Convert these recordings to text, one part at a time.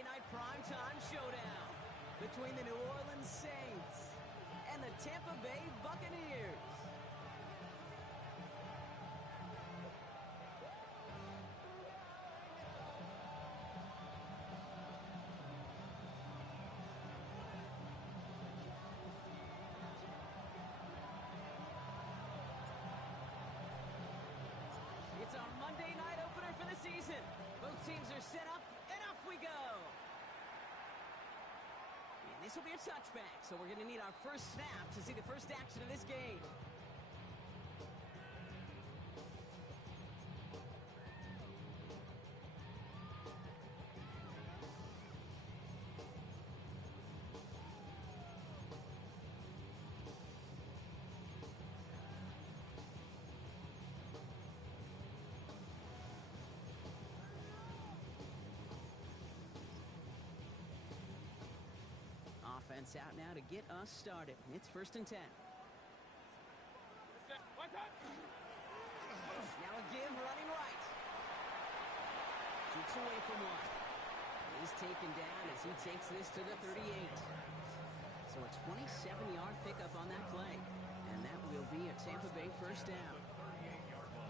Monday Night Primetime Showdown between the New Orleans Saints and the Tampa Bay Buccaneers. It's our Monday night opener for the season. Both teams are set up, and off we go. And this will be a touchback, so we're going to need our first snap to see the first action of this game. Offense out now to get us started. It's 1st and 10. Now a give running right. Keeps away from one. He's taken down as he takes this to the 38. So a 27-yard pickup on that play. And that will be a Tampa Bay first down.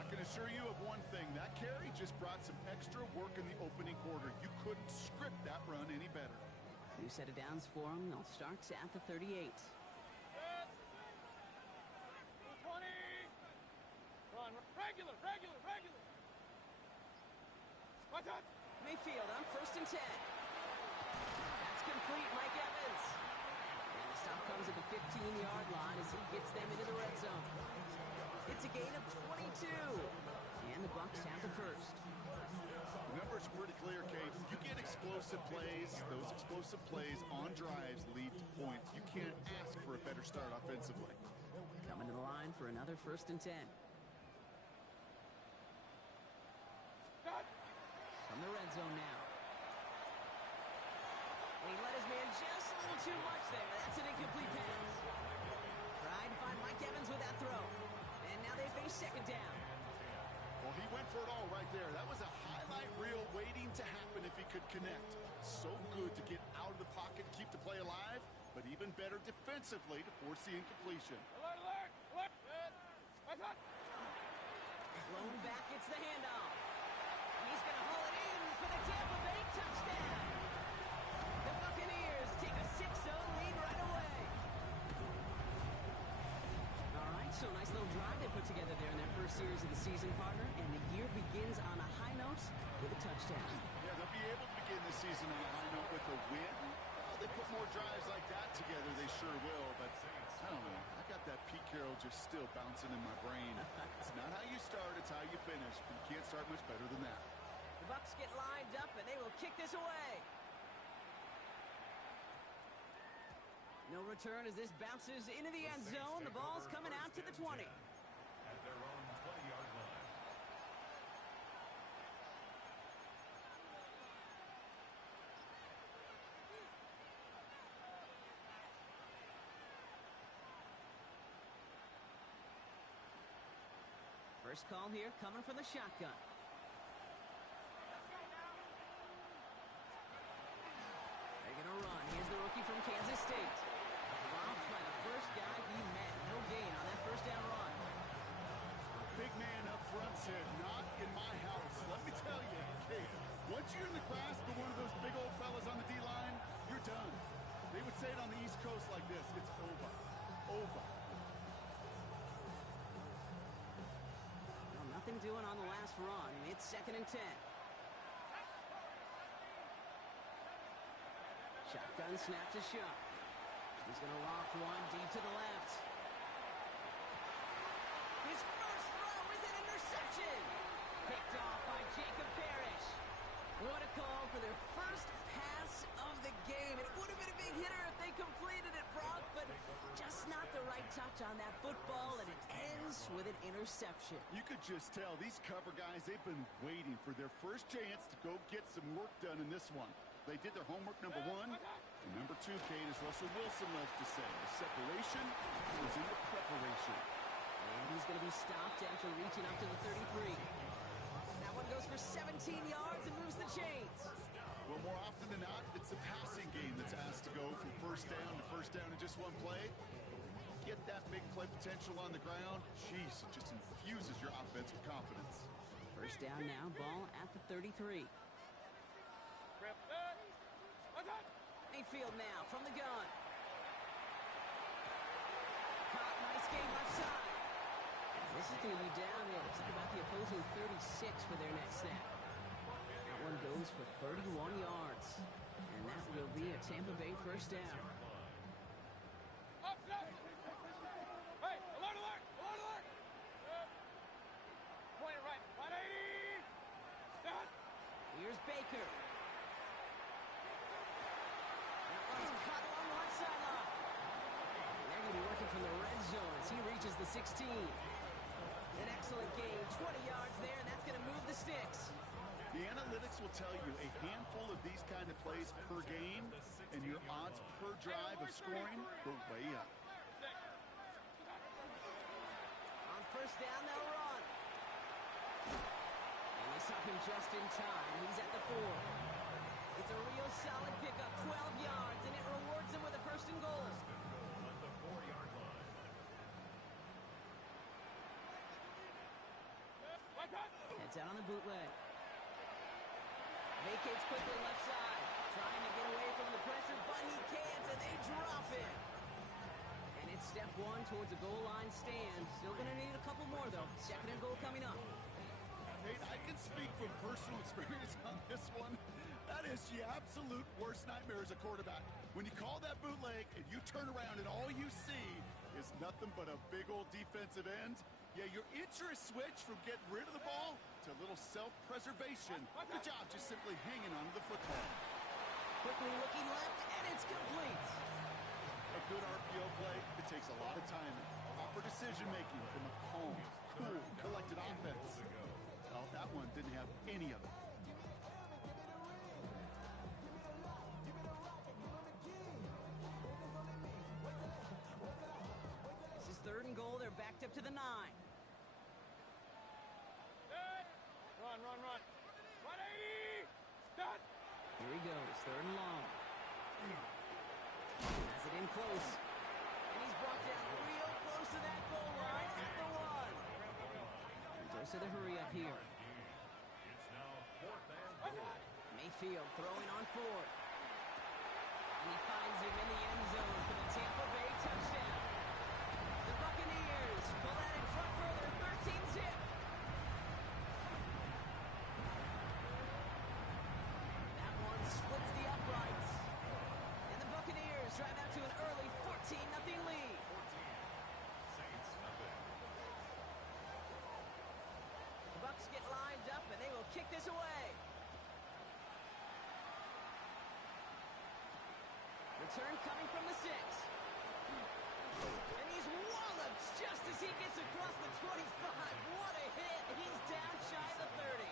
I can assure you of one thing. That carry just brought some extra work in the opening quarter. You couldn't script that run any better. New set of downs for them. They'll start at the 38. 20. Run. Regular. What's up? Mayfield on 1st and 10. That's complete, Mike Evans. And the stop comes at the 15-yard line as he gets them into the red zone. It's a gain of 22. And the Bucs have the first. The numbers are pretty clear, Kate. You get explosive plays. Those explosive plays on drives lead to points. You can't ask for a better start offensively. Coming to the line for another 1st and 10. From the red zone now. And he let his man just a little too much there. That's an incomplete pass. Trying to find Mike Evans with that throw. And now they face 2nd down. Well, he went for it all right there. That was a highlight reel waiting to happen if he could connect. So good to get out of the pocket, keep the play alive, but even better defensively to force the incompletion. Alert! Blown back, it's the handoff. He's going to haul it in for the Tampa Bay touchdown. The Buccaneers take a 6-0 lead right away. All right, so nice little drive they put together there in their first series of the season, partner, and the year begins on a high note with a touchdown. Yeah, they'll be able to begin the season on a high note with a win. Well, they put more drives like that together, they sure will, but I don't know. I got that Pete Carroll just still bouncing in my brain. It's not how you start, it's how you finish. But you can't start much better than that. The Bucs get lined up, and they will kick this away. No return as this bounces into the end zone. The ball's coming out to the 20. At their own 20-yard line. First call here coming from the shotgun. They're going to run. Here's the rookie from Kansas State. Dropped by the first guy he met. No gain on that first down run. Big man up front said, not in my house. Let me tell you, kid, once you're in the grasp of one of those big old fellas on the D-line, you're done. They would say it on the East Coast like this. It's over. Over. Well, nothing doing on the last run. It's 2nd and 10. Shotgun snap to Shuck. He's going to loft one deep to the left. His first throw is an interception. Picked off by Jacob Parrish. What a call for their first pass of the game. It would have been a big hitter if they completed it, Brock, but just not the right touch on that football, and it ends with an interception. You could just tell these cover guys, they've been waiting for their first chance to go get some work done in this one. They did their homework, number one. And number two, Kate, as Russell Wilson loves to say, the separation was in the preparation. And he's going to be stopped after reaching up to the 33. That one goes for 17 yards and moves the chains. Well, more often than not, It's a passing game that's asked to go from first down in just one play. Get that big play potential on the ground. Jeez, it just infuses your offense with confidence. First down now, ball at the 33. Mayfield now from the gun. Caught, nice game left side. This is going to be downhill. It's about the opposing 36 for their next snap. That one goes for 31 yards. And that will be a Tampa Bay first down. Hey, alert, alert, alert, alert! Point it right, 180! Done! Here's Baker. That one's caught along the left sideline. And they're going to be working from the red zone as he reaches the 16. An excellent gain, 20 yards there, and that's going to move the sticks. The analytics will tell you a handful of these kind of plays per game, and your odds per drive of scoring go way up. On first down, they'll run. And they stop him just in time. He's at the 4. It's a real solid pickup, 12 yards, and it rewards him with a first and goal. On the 4-yard line. Heads out on the bootleg. Vacates quickly left side. Trying to get away from the pressure, but he can't, and they drop it. And it's step 1 towards a goal line stand. Still going to need a couple more, though. Second and goal coming up. Nate, I can speak from personal experience on this one. That is the absolute worst nightmare as a quarterback. When you call that bootleg and you turn around and all you see is nothing but a big old defensive end, yeah, your interest switch from getting rid of the ball to a little self-preservation. Good job just simply hanging onto the football. Quickly looking left, and it's complete. A good RPO play, it takes a lot of timing, proper decision-making from a calm, cool, collected offense. Well, that one didn't have any of it. This is third and goal. They're backed up to the 9. Run, run, run. 180! Stop! Here he goes, third and long. Has it in close. And he's brought down real close to that goal line at the 1. And dose of the hurry up here. It's now 4th and goal. Mayfield throwing on 4th. And he finds him in the end zone for the Tampa Bay touchdown. The Buccaneers pull that in front further, 13-zip. That one splits the uprights. And the Buccaneers drive out to an early 14-0 lead. 14. Saints nothing. The Bucs get lined up and they will kick this away. Return coming from the 6. And he's walloped just as he gets across the 25. What a hit. He's down shy of the 30.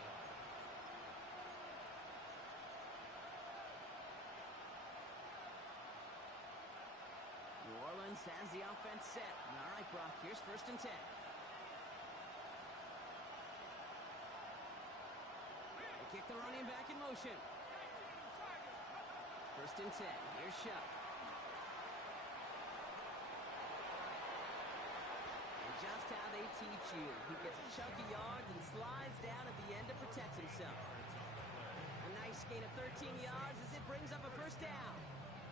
New Orleans has the offense set. All right, Brock, here's 1st and 10. They kick the running back in motion. 1st and 10. Here's Shuck. And just how they teach you. He gets chunky yards and slides down at the end to protect himself. A nice gain of 13 yards as it brings up a first down.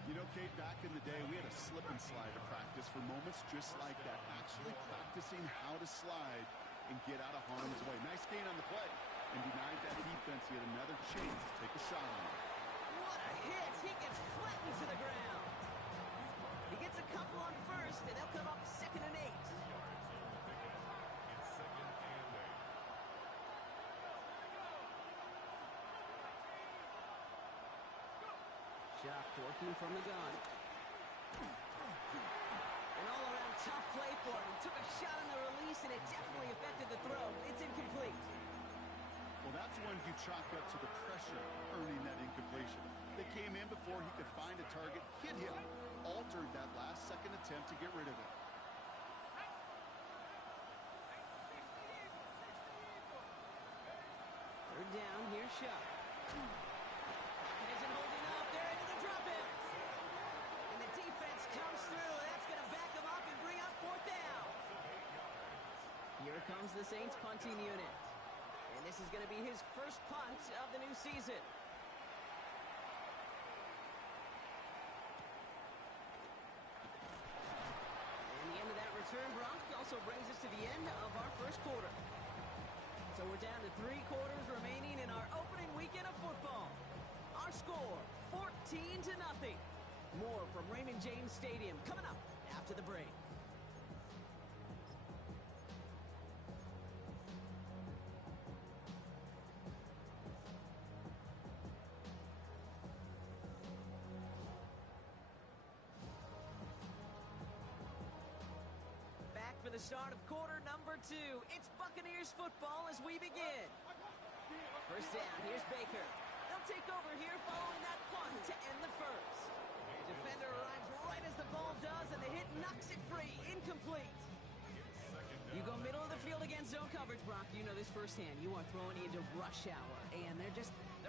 You know, Kate, back in the day, we had a slip and slide to practice for moments just like that. Actually practicing how to slide and get out of harm's way. Nice gain on the play. And denied that defense yet another chance to take a shot on him. What a hit! He gets flattened to the ground. He gets a couple on 1st, and they'll come up 2nd and 8. It's 2nd and 8. Shuck working from the gun. An all-around tough play for him. He took a shot on the release, and it definitely affected the throw. It's incomplete. Well, that's one you chalk up to the pressure earning that incompletion. They came in before he could find a target, hit him, altered that last-second attempt to get rid of it. Third down, here's Shuck. Pocket isn't holding up. They're into the comes the Saints punting unit. And this is going to be his first punt of the new season. And the end of that return, Brock, also brings us to the end of our first quarter. So we're down to 3 quarters remaining in our opening weekend of football. Our score, 14-0. More from Raymond James Stadium coming up after the break. Back for the start of quarter number 2. It's Buccaneers football as we begin. First down, here's Baker. They'll take over here following that punt to end the first. Defender arrives right as the ball does, and the hit knocks it free. Incomplete. You go middle of the field against zone coverage, Brock. You know this firsthand. You are throwing into rush hour, and there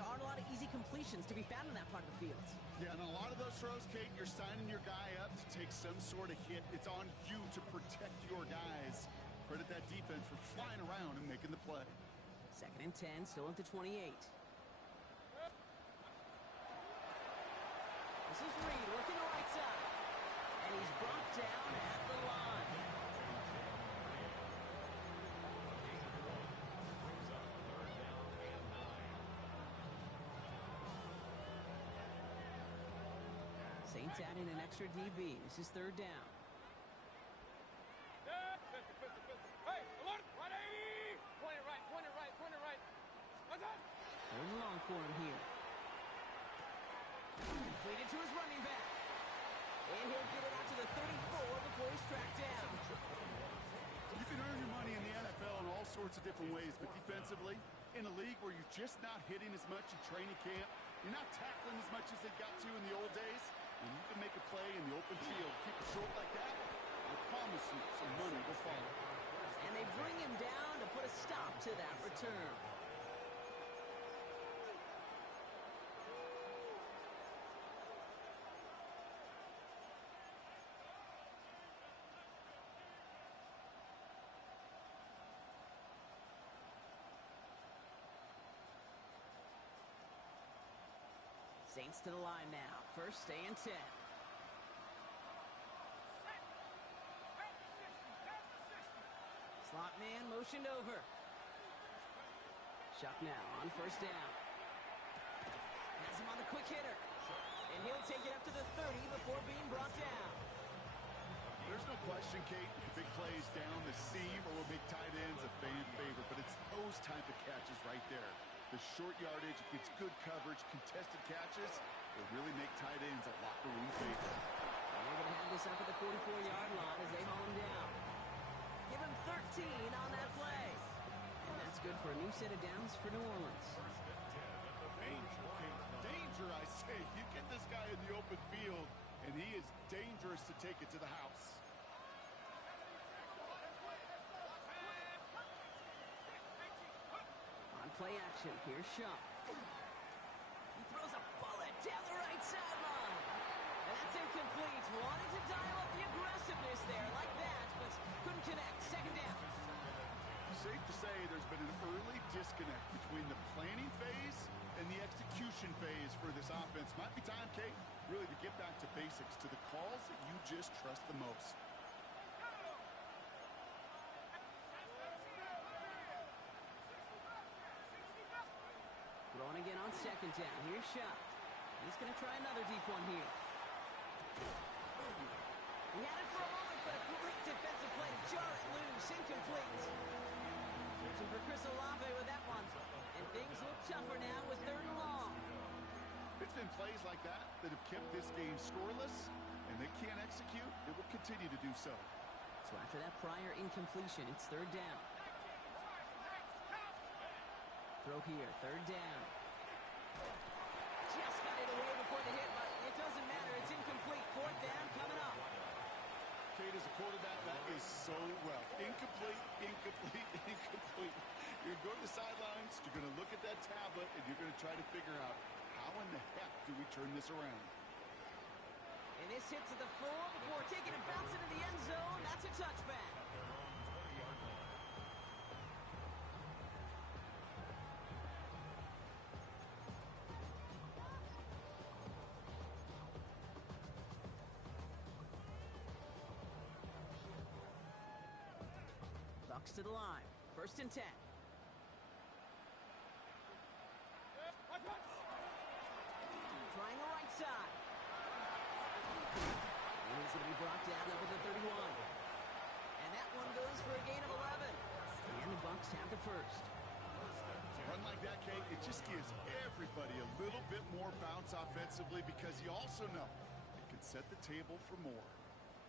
aren't a lot of easy completions to be found in that part of the field. Yeah, and a lot of those throws, Kate, you're signing your guy up to take some sort of hit. It's on you to protect your guys. Credit that defense for flying around and making the play. 2nd and 10, still at the 28. This is Reed working the right side. And he's brought down at the line. Saints adding an extra DB. This is 3rd down. Hey, alert! 180! Point it right, point it right, point it right. What's up? 3rd and long for him here. Completed to his running back. And he'll get it out to the 34 before he's tracked down. You can earn your money in the NFL in all sorts of different ways, but defensively, in a league where you're just not hitting as much in training camp, you're not tackling as much as they got to in the old days, and you can make a play in the open field, keep it short like that, I promise you some money will follow. And they bring him down to put a stop to that return. Saints to the line now. 1st and 10. Slot man motioned over. Shuck now on 1st down. Has him on the quick hitter. And he'll take it up to the 30 before being brought down. There's no question, Kate, big plays down the seam or big tight ends a fan favorite, but it's those type of catches right there. The short yardage, it gets good coverage, contested catches, they really make tight ends a locker room favorite. And they're going to have this up at the 44-yard line as they haul him down. Give him 13 on that play. And that's good for a new set of downs for New Orleans. Danger, Kate. Danger, I say. You get this guy in the open field, and he is dangerous to take it to the house. On play action, here's Shuck. He throws a bullet down the right sideline. And that's incomplete. Wanted to dial up the aggressiveness there like that, but couldn't connect. 2nd down. Safe to say there's been an early disconnect between the planning phase and the execution phase for this offense. Might be time, Kate, really to get back to basics, to the calls that you just trust the most. Throwing again on 2nd down. Here's Shuck. He's going to try another deep one here. He had it for a moment, but a great defensive play to jar it loose. Incomplete. Searching for Chris Olave with that one. And things look tougher now with 3rd and long. It's been plays like that that have kept this game scoreless, and they can't execute. It will continue to do so. So after that prior incompletion, it's 3rd down. Throw here, 3rd down. Just got it away before the hit, but it doesn't matter. It's incomplete. 4th down coming up. Kate, as a quarterback, that is so rough. Incomplete, incomplete, incomplete. You're going to go to the sidelines, you're going to look at that tablet, and you're going to try to figure out how in the heck do we turn this around. And this hits at the 4 before taking a bounce into the end zone. That's a touchback. to the line. 1st and 10. Trying the right side. And he's going to be brought down over the 31. And that one goes for a gain of 11. And the Bucs have the first. Run like that, Kate, it just gives everybody a little bit more bounce offensively because you also know it can set the table for more.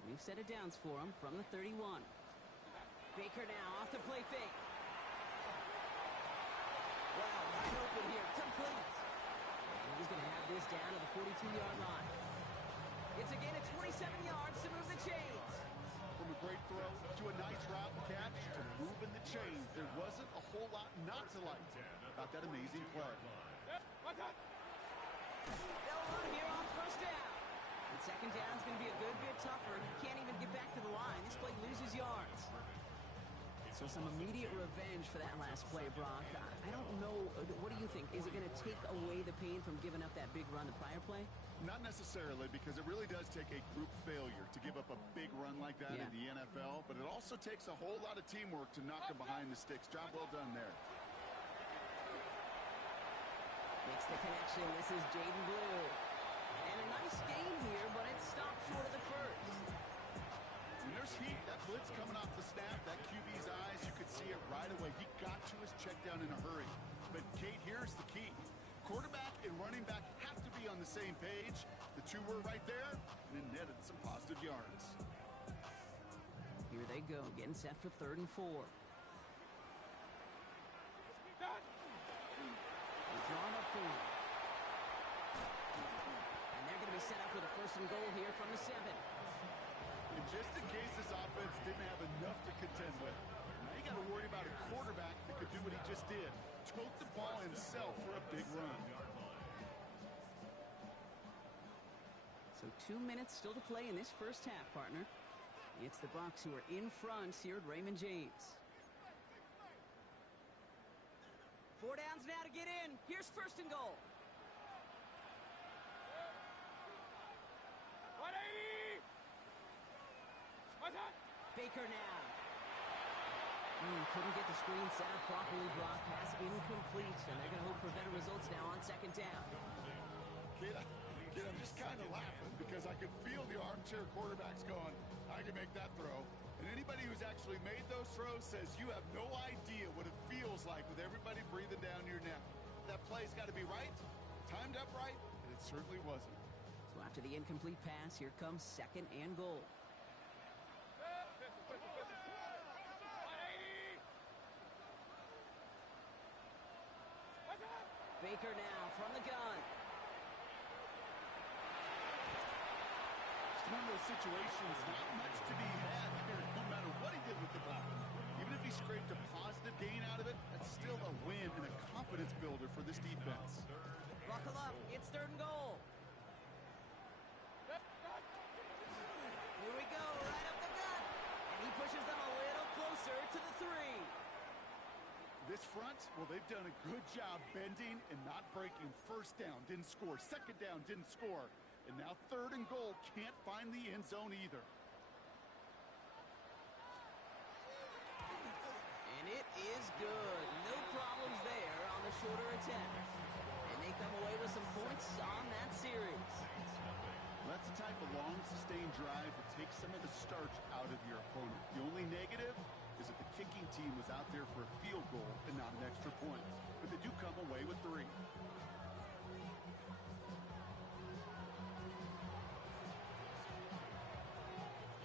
We've set it downs for him from the 31. Baker now off the play fake. Wow, wide open here, complete. And he's going to have this down to the 42-yard line. It's a gain of 27 yards to move the chains. From a great throw to a nice route catch to moving the chains, there wasn't a whole lot not to like about that amazing play. They'll run here on 1st down. And 2nd down is going to be a good bit tougher. He can't even get back to the line. This play loses yards. So some immediate revenge for that last play, Brock. I don't know. What do you think? Is it going to take away the pain from giving up that big run the prior play? Not necessarily, because it really does take a group failure to give up a big run like that in the NFL, but it also takes a whole lot of teamwork to knock him behind the sticks. Job well done there. Makes the connection. This is Jaden Blue. And a nice game here, but it stopped short of the first. When there's heat, that blitz coming off the snap, that QB's eyes, you could see it right away. He got to his check down in a hurry. But, Kate, here's the key. Quarterback and running back have to be on the same page. The two were right there, and it netted some positive yards. Here they go, getting set for 3rd and 4. They're drawn up for him. And they're going to be set up with a 1st and goal here from the 7. And just in case this offense didn't have enough to contend with, now you got to worry about a quarterback that could do what he just did. Tote the ball himself for a big run. So 2 minutes still to play in this first half, partner. It's the Bucs who are in front here at Raymond James. 4 downs now to get in. Here's 1st and goal. 180! Baker now. Couldn't get the screen set up properly. Brock pass incomplete, and they're going to hope for better results now on 2nd down. Kid, I'm just kind of laughing because I can feel the armchair quarterbacks going, I can make that throw. And anybody who's actually made those throws says you have no idea what it feels like with everybody breathing down your neck. That play's got to be right, timed up right, and it certainly wasn't. So after the incomplete pass, here comes 2nd and goal. Baker now from the gun. It's one of those situations, not much to be had here, no matter what he did with the ball. Even if he scraped a positive gain out of it, that's still a win and a confidence builder for this defense. Buckle up. It's 3rd and goal. Here we go, right up the gut. And he pushes them a little closer to the 3. This front, well, they've done a good job bending and not breaking. 1st down, didn't score. 2nd down, didn't score. And now 3rd and goal, can't find the end zone either. And it is good. No problems there on the shorter attempt. And they come away with some points on that series. That's the type of long, sustained drive that takes some of the starch out of your opponent. The only negative is that the kicking team was out there for a field goal and not an extra point. But they do come away with 3.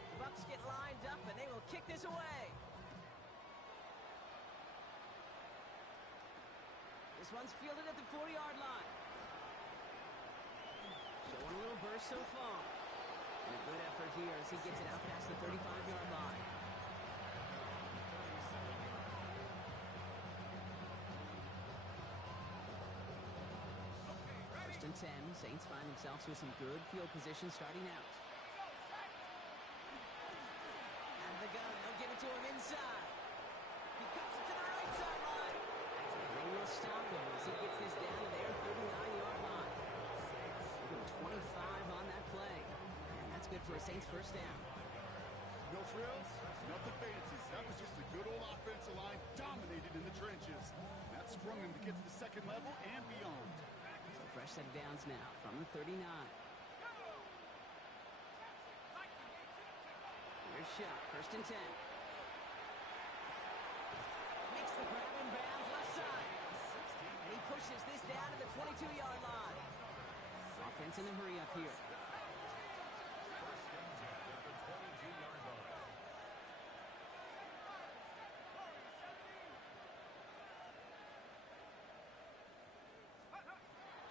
The Bucs get lined up, and they will kick this away. This one's fielded at the 40-yard line. Showing a little burst so far. And a good effort here as he gets it out past the 35-yard line. 1st and 10. Saints find themselves with some good field position starting out. Out of the gun. They'll give it to him inside. He cuts it to the right sideline. And they will stop him as he gets this down to their 39-yard line. Look at 25 on that play. And that's good for a Saints 1st down. No frills, nothing fancy. That was just a good old offensive line dominated in the trenches. That sprung him to get to the second level and beyond. So fresh set of downs now from the 39. Here's shot, first and 10. Makes the grab and bounds left side. And he pushes this down to the 22-yard line. Offense in a hurry up here.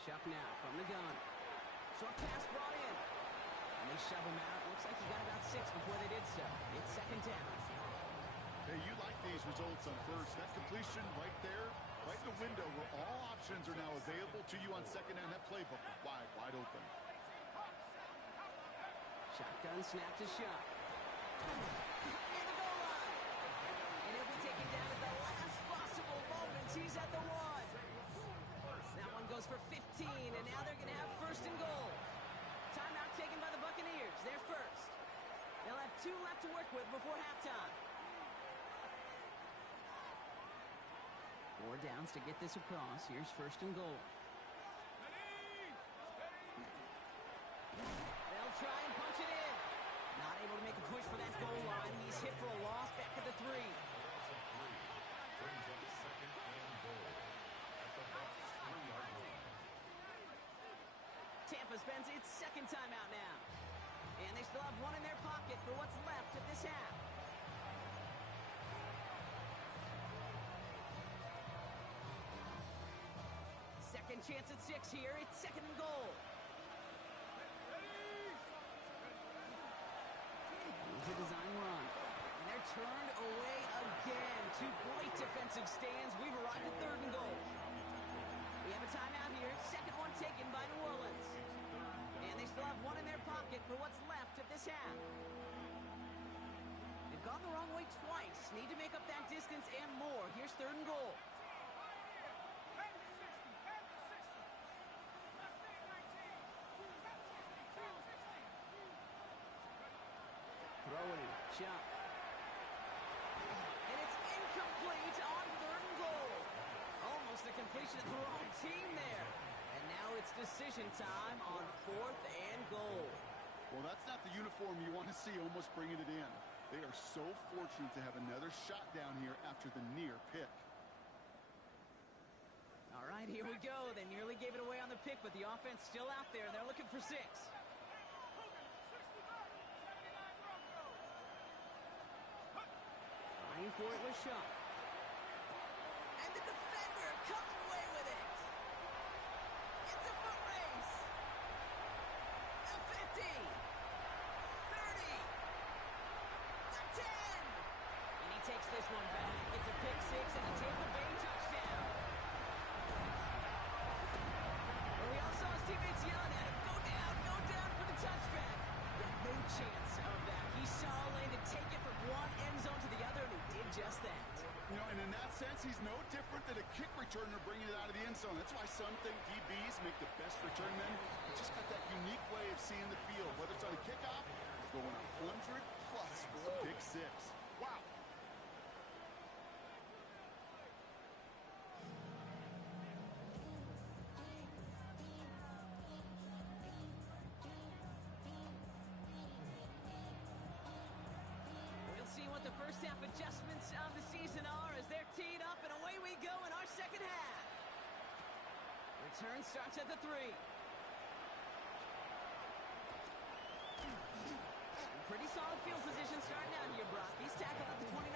Shuck now from the gun. Short pass brought in. And they shove him out. Looks like he got about 6 before they did so. It's second down. Hey, you like these results on first. That completion right there, right in the window where all options are now available to you on second down. That playbook wide open. Shotgun snap to Shuck. Near the goal line. And he'll be taken down at the last possible moments. He's at the 1. That one goes for 15, and now they're going to have first and goal. Timeout taken by the Buccaneers. They're first. They'll have 2 left to work with before halftime. 4 downs to get this across. Here's first and goal. They'll try and punch it in. Not able to make a push for that goal line. He's hit for a loss back at the 3. Brings up second and goal at the Bucs 3-yard line. Tampa spends its second timeout now. And they still have 1 in their pocket for what's left of this half. Second chance at 6 here. It's second and goal. Here's a design run. And they're turned away again. 2 great defensive stands. We've arrived at third and goal. We have a timeout here. Second one taken by New Orleans. And they still have 1 in their pocket for what's left of this half. They've gone the wrong way twice. Need to make up that distance and more. Here's third and goal. Throwing, Shuck. And it's incomplete on third and goal. Almost a completion of the wrong team there. And now it's decision time on 4th and goal. Well, that's not the uniform you want to see almost bringing it in. They are so fortunate to have another shot down here after the near pick. All right, here we go. They nearly gave it away on the pick, but the offense still out there. They're looking for 6. Trying for it with Shuck. And the defender comes away with it. It's a foot race. The 50. 30. The 10. And he takes this one back. It's a pick 6 and a Tampa Bay touchdown. Well, we all saw his teammates yelling at him, go down for the touchback. He had no chance of that. He saw a lane to take it from one end zone to the other, and he did just that. You know, and in that sense, he's no different than a kick returner bringing it out of the end zone. That's why some think DBs make the best return men. They just got that unique way of seeing the field, whether it's on a kickoff or going 100+ for a pick 6. Wow. See what the first half adjustments of the season are as they're teed up, and away we go in our second half. Return starts at the 3. Pretty solid field position starting out here, Brock. He's tackled at the 29.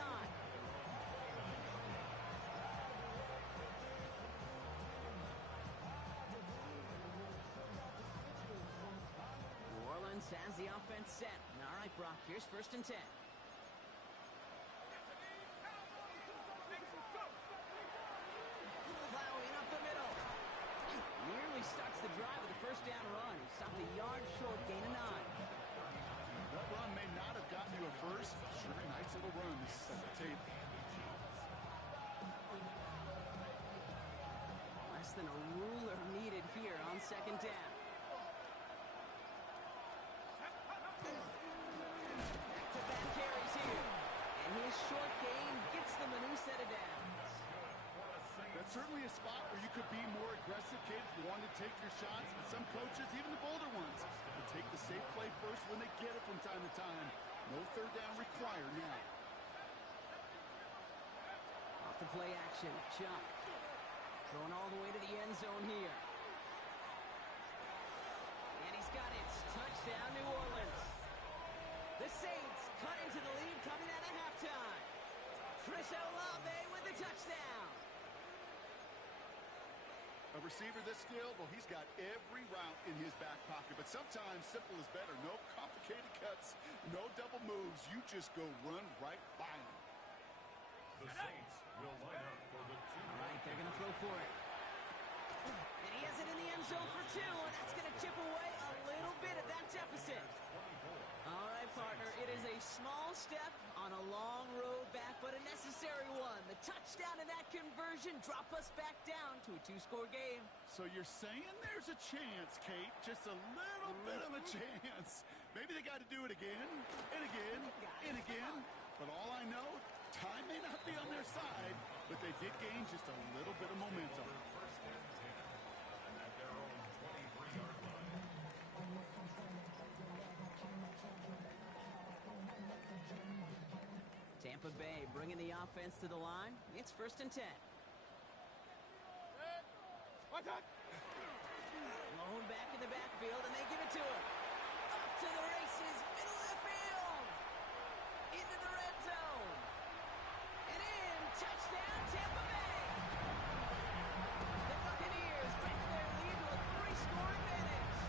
New Orleans has the offense set. All right, Brock, here's first and 10. Starts the drive with a first down run. He stopped a yard short, gain of 9. That run may not have gotten you a first. Sure, nice little run. This is at the tape. Less than a ruler needed here on second down. Back-to-back carries be more aggressive, kids. Want to take your shots. And some coaches, even the bolder ones, will take the safe play first when they get it from time to time. No third down required now. Off the play action. Chuck going all the way to the end zone here. And he's got it. Touchdown, New Orleans. The Saints cut into the lead coming out of halftime. Chris Olave with the touchdown. A receiver this skilled, well, he's got every route in his back pocket. But sometimes simple is better. No complicated cuts, no double moves. You just go run right by him. The Saints will line up for the All right, they're going to throw for it. And he has it in the end zone for 2, and that's going to chip away a little bit of that deficit. All right, partner, it is a small step on a long road back, but a necessary one. The touchdown and that conversion drop us back down to a 2-score game. So you're saying there's a chance, Kate, just a little bit of a chance. Maybe they got to do it again, and again, and again. But all I know, time may not be on their side, but they did gain just a little bit of momentum. first and 10 at their own 23-yard line. Tampa Bay bringing the offense to the line. It's 1st and 10. What's that? Blown back in the backfield, and they give it to him. Up to the races, middle of the field. Into the red zone. And in, touchdown, Tampa Bay. The Buccaneers break their lead to a 3-score advantage.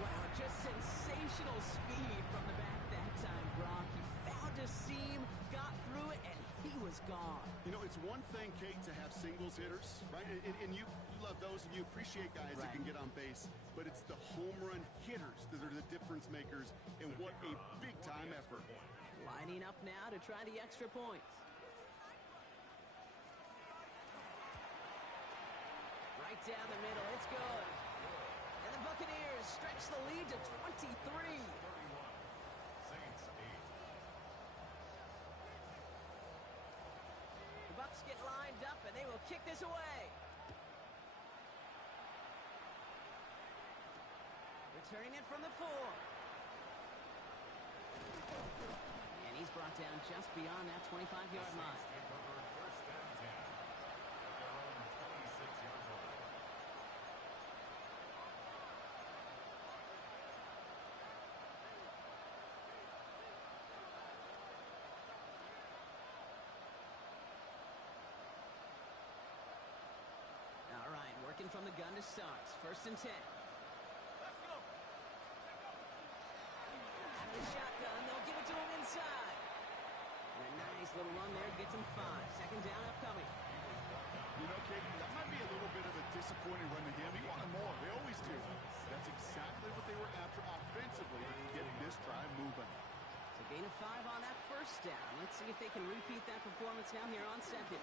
Wow, just sensational speed from the back that time, Brock. He found a seam, got through it, and he was gone. You know, it's one thing, Kate, to have singles hitters, right? And you love those, and you appreciate guys that can get on base. But it's the home run hitters that are the difference makers, and what a big-time effort. Lining up now to try the extra points. Right down the middle, it's good. And the Buccaneers stretch the lead to 23. 31. Saints 8. The Bucs get lined up, and they will kick this away. Returning it from the 4. And he's brought down just beyond that 25-yard line. Take over first and 10 at their own 26-yard line. All right, working from the gun to start. 1st and 10. Let's go. Out of the shotgun, they'll give it to him inside. And a nice little run there gets him 5. 2nd down upcoming. You know, Kate, that might be a little bit of a disappointing run to him. He wanted more. They always do. That's exactly what they were after offensively to get this drive moving. So gain of 5 on that 1st down. Let's see if they can repeat that performance now here on 2nd.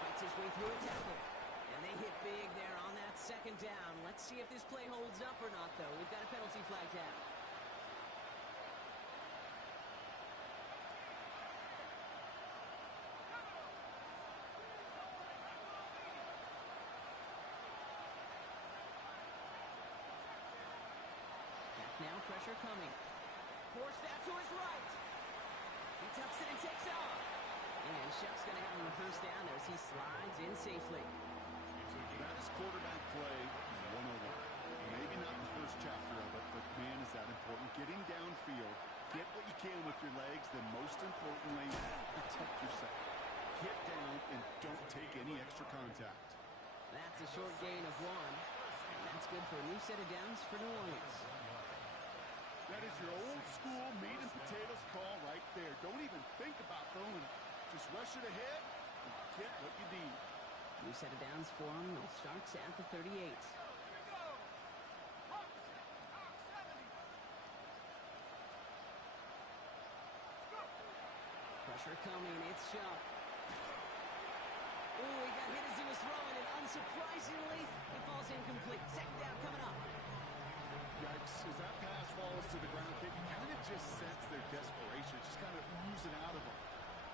Fights his way through a tackle. And they hit big there on that 2nd down. Let's see if this play holds up or not, though. We've got a penalty flag down. Now pressure coming. Forced out to his right. He tucks it and takes off. And Shuck's going to have him reverse down there as he slides in safely. That is quarterback play 101. Maybe not the first chapter of it, but man, is that important. Getting downfield, get what you can with your legs, then most importantly, protect yourself. Get down and don't take any extra contact. That's a short gain of 1. And that's good for a new set of downs for New Orleans. That is your old school meat and potatoes call right there. Don't even think about throwing. Just rush it ahead and get what you need. New set of downs for him. They'll start at the 38. Here we go. Hawk 70. Pressure coming. It's Shuck. Ooh, he got hit as he was throwing it. Unsurprisingly, it falls incomplete. 2nd down coming up. Yikes, as that pass falls to the ground, you kind of just sense their desperation, just kind of oozing out of them.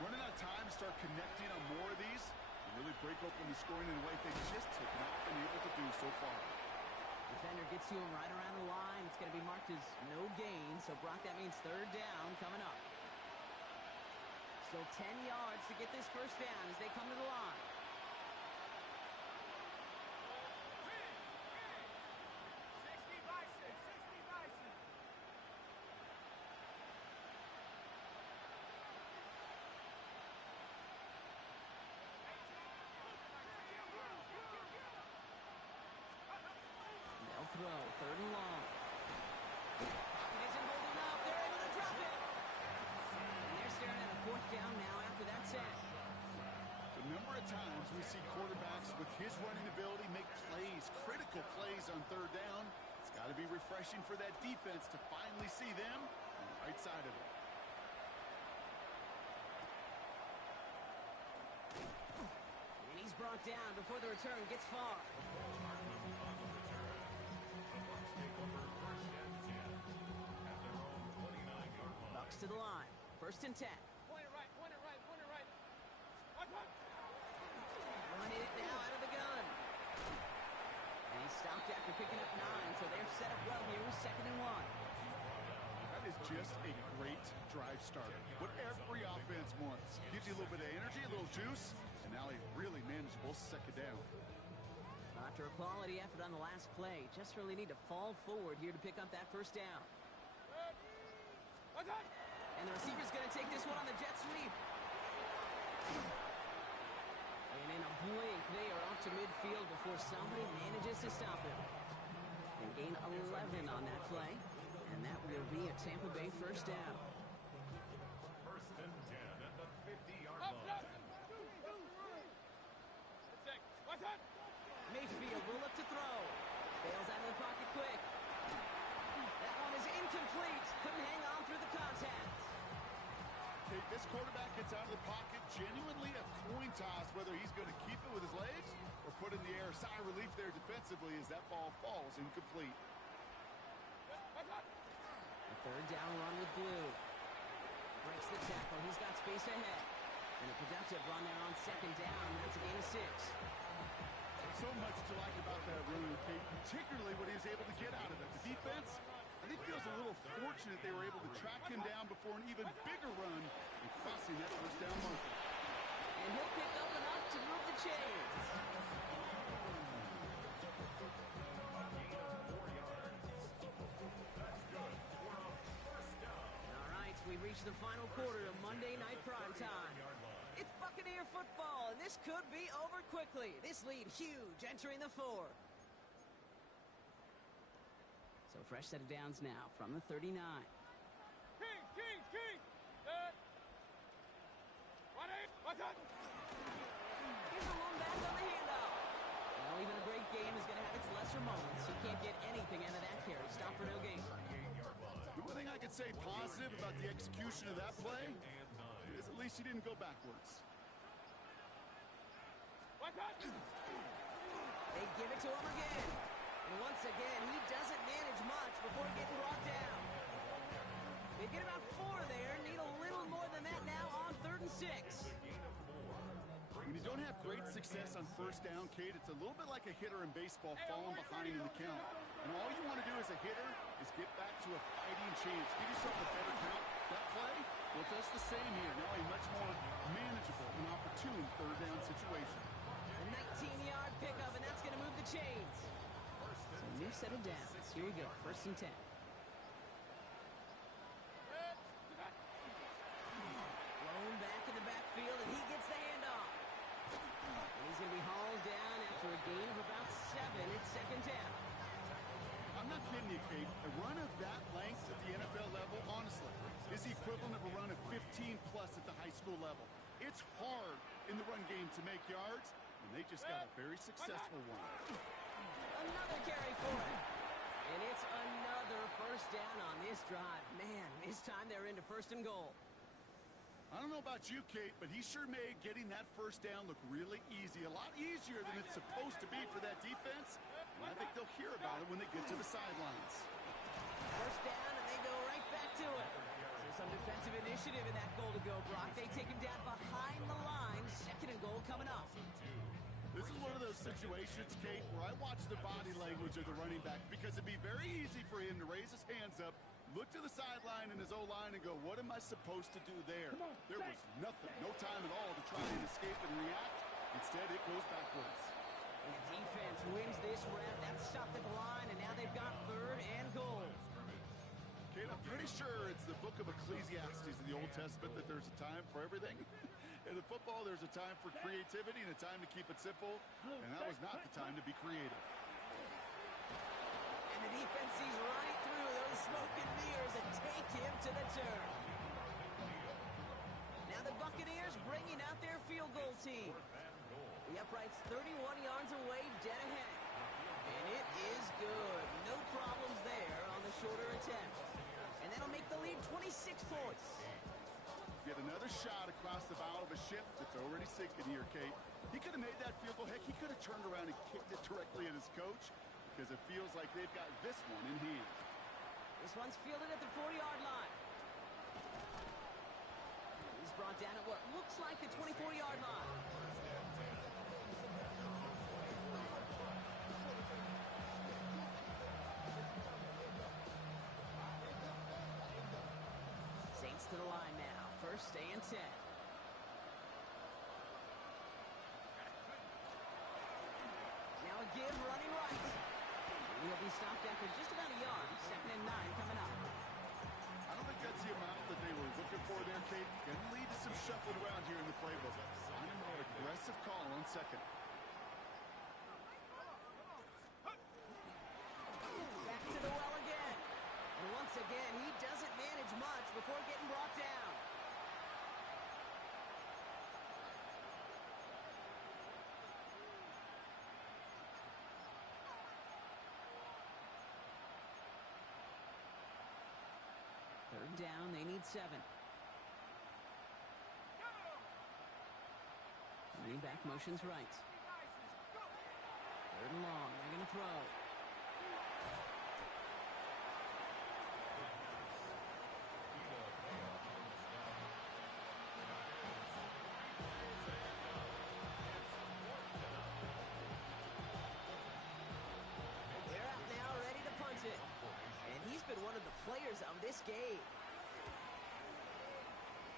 Running out of time to start connecting on more of these and really break open the scoring in a way they just have not been able to do so far. Defender gets to him right around the line. It's going to be marked as no gain. So, Brock, that means third down coming up. Still 10 yards to get this first down as they come to the line. They'll throw. Third and long. Pocket isn't holding up. They're able to drop it. And they're staring at a fourth down now after that 10. The number of times we see quarterbacks with his running ability make plays, critical plays on third down. It's got to be refreshing for that defense to finally see them on the right side of it. And he's brought down before the return gets far. Bucks to the line. First and 10. Point it right, point it right, point it right. Watch one. Running it now out of the gun. And he stopped after picking up 9, so they're set up well here with second and 1. That is just a great drive starter. What every offense wants. Gives you a little bit of energy, a little juice, and now a really manageable second down. After a quality effort on the last play, just really need to fall forward here to pick up that first down. Watch one. And the receiver's going to take this one on the jet sweep. And in a blink, they are up to midfield before somebody manages to stop him. They gain 11 on that play, and that will be a Tampa Bay first down. First and 10 at the 50-yard Up, line. Six. Watch one. Mayfield will look to throw. Bails out of the pocket quick. That one is incomplete. Couldn't hang on through the contact. Okay, this quarterback gets out of the pocket, genuinely a coin toss whether he's going to keep it with his legs or put it in the air. Sigh of relief there defensively as that ball falls incomplete. Watch one. A third down run with Blue. Breaks the tackle. He's got space ahead. And a productive run there on second down. That's a gain of 6. So much to like about that run, Kate, particularly what he was able to get out of it. The defense, I think, feels a little fortunate they were able to track him down before an even bigger run and crossing that first down marker. And he'll pick up enough to move the chains. All right, we reach the final quarter of Monday Night Primetime. It's Buccaneer football, and this could be over quickly. This lead huge, entering the fourth. So fresh set of downs now from the 39. Kings, Kings, Kings. Ready. Watch one. Here's a lone back on the handoff. Well, even a great game is going to have its lesser moments. You can't get anything out of that carry. Stop for no gain. The one thing I could say positive about the execution of that play is at least he didn't go backwards. Watch one. They give it to him again. And once again, he doesn't manage much before getting brought down. They get about 4 there. Need a little more than that now on 3rd and 6. When you don't have great success on first down, Kate, it's a little bit like a hitter in baseball falling behind in the count. And all you want to do as a hitter is get back to a fighting chance. Give yourself a better count. That play, well, it does the same here. Now a much more manageable and opportune third down situation. A 19-yard pickup, and that's going to move the chains. So a new set of downs. Here we go. 1st and 10. Blown back in the backfield, and he gets the handoff. And he's going to be hauled down after a gain of about 7. It's 2nd down. I'm not kidding you, Kate. A run of that length at the NFL level, honestly, is the equivalent of a run of 15-plus at the high school level. It's hard in the run game to make yards, and they just got a very successful one. Another carry for it. And it's another first down on this drive. Man, this time they're into 1st and goal. I don't know about you, Kate, but he sure made getting that first down look really easy. A lot easier than it's supposed to be for that defense. And I think they'll hear about it when they get to the sidelines. First down, and they go right back to it. So Some defensive initiative in that goal to go, Brock. They take him down behind the line. Second and goal coming up. This is one of those situations, Kate, where I watch the body language of the running back because it'd be very easy for him to raise his hands up, look to the sideline in his O-line and go, what am I supposed to do there? There was nothing, no time at all to try and escape and react. Instead, it goes backwards. And the defense wins this rep. That's stopped at the line, and now they've got third and goal. Kate, I'm pretty sure it's the book of Ecclesiastes in the Old Testament that there's a time for everything. In the football, there's a time for creativity and a time to keep it simple, and that was not the time to be creative. And the defense sees right through those smoke and mirrors and take him to the turn. Now the Buccaneers bringing out their field goal team. The upright's 31 yards away, dead ahead. And it is good. No problems there on the shorter attempt. And that'll make the lead 26 points. Get another shot across the bow of a ship that's already sinking here, Kate. He could have made that field goal. Heck, he could have turned around and kicked it directly at his coach because it feels like they've got this one in hand. This one's fielded at the 4-yard line. He's brought down at what looks like the 24-yard line. Saints to the line now. First and 10. Now a give running right. He'll be stopped after just about a yard. Second and 9 coming up. I don't think that's the amount that they were looking for there, Kate. Going to lead to some shuffling around here in the playbook. I'm a more aggressive call on second. Back to the well again. And once again, he doesn't manage much before getting brought down. Third down, they need 7. Running back motions right. Third and long, they're going to throw. They're out now, ready to punt it. And he's been one of the players of this game.